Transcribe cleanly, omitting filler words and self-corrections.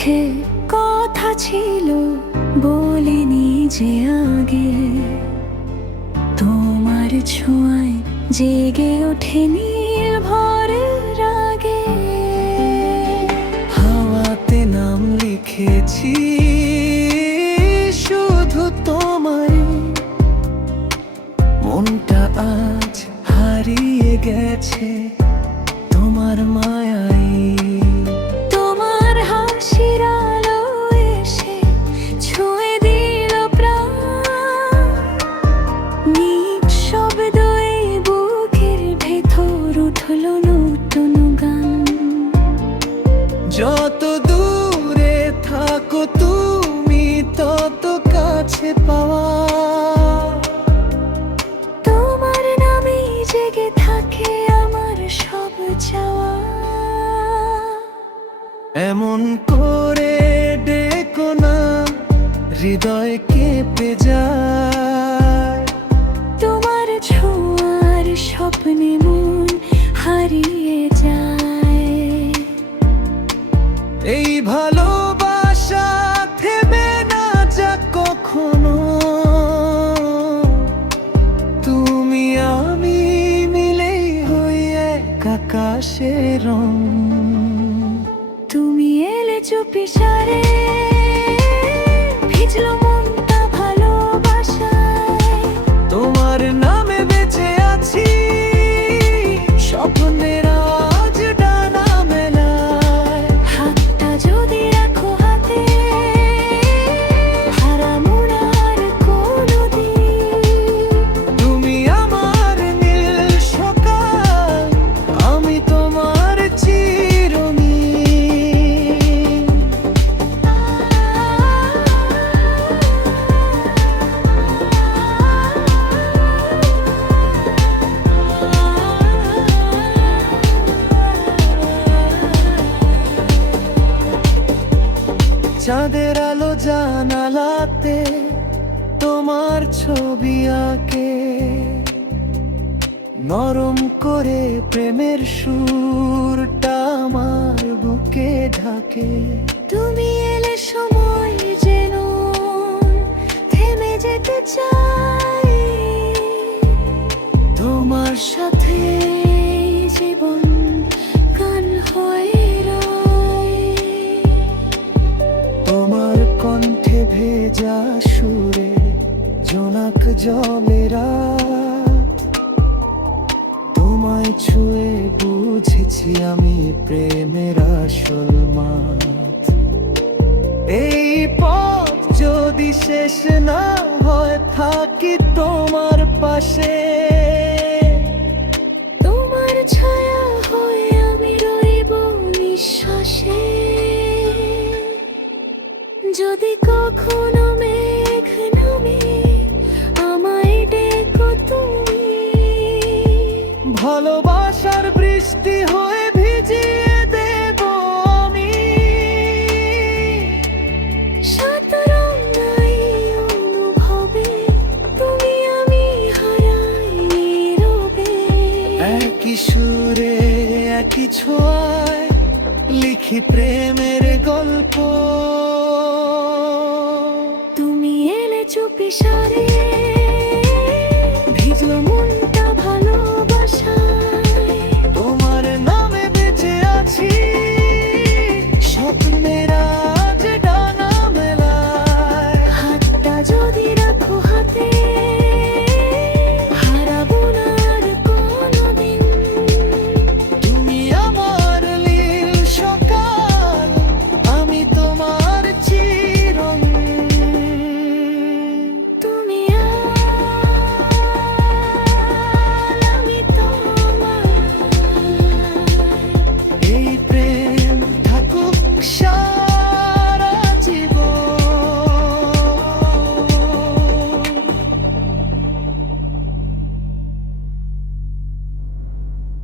মুখে কথা ছিল বলিনি যে আগে, তোমার ছোঁয়ায় জেগে ওঠে নীল ভোরের আগে। হাওয়াতে নাম লিখেছি শুধু তোমার, মনটা আজ হারিয়ে গেছে তোমার মায়ায়। তোমার হাসির আলো এসে ছুঁয়ে দিল প্রাণ, নিঃশব্দ এই বুকের ভেতর উঠল নতুন গান। যত দূরে থাকো তুমি তত কাছে পাওয়া, তোমার নামেই জেগে থাকে আমার সব চাওয়া। এমন করে ডেকো না হৃদয় কেঁপে যায়। তোমার ছোঁয়ার স্বপ্নে মন হারিয়ে যায়। এই ভালোবাসা থেমে না যাক কখনো, তুমি আমি মিলেই হই এক আকাশের রং। তুমি এলে চুপি সারে, ভিজলো মনটা ভালোবাসায়। তোমার নামে বেঁচে আছি স্বপ্নের আজ ডানা মেলায়। হাতটা যদি রাখো হাতে, হারাবো না আর কোনোদিন। তুমি আমার নীল সকাল, আমি তোমার চিরদিন। চাঁদের আলো জানালাতে তোমার ছবি আঁকে, নরম করে প্রেমের সুরটা আমার বুকে ঢাকে। তুমি এলে সময় যেন থেমে যেতে চাই, তোমার সাথে জীবন গান হয়ে রয়। তোমার কণ্ঠে ভেজা সুরে জোনাক জলে রাত। তোমায় ছুঁয়ে বুঝেছি আমি প্রেমের আসল মাত। এই পথ যদি শেষ না হয় থাকি তোমার পাশে, তোমার ছায়া হয়ে আমি রইব নিঃশ্বাসে। যদি কখনো মেঘ নামে আমায় ডেকো তুমি, ভালোবাসার বৃষ্টি হয়ে ভিজিয়ে দেব আমি। সাত রঙাই অনুভবে তুমি আমি হারাই নীরবে। একই সুরে একই ছোঁয়ায় লিখি প্রেমের গল্প। তুমি এলে চুপি সারে,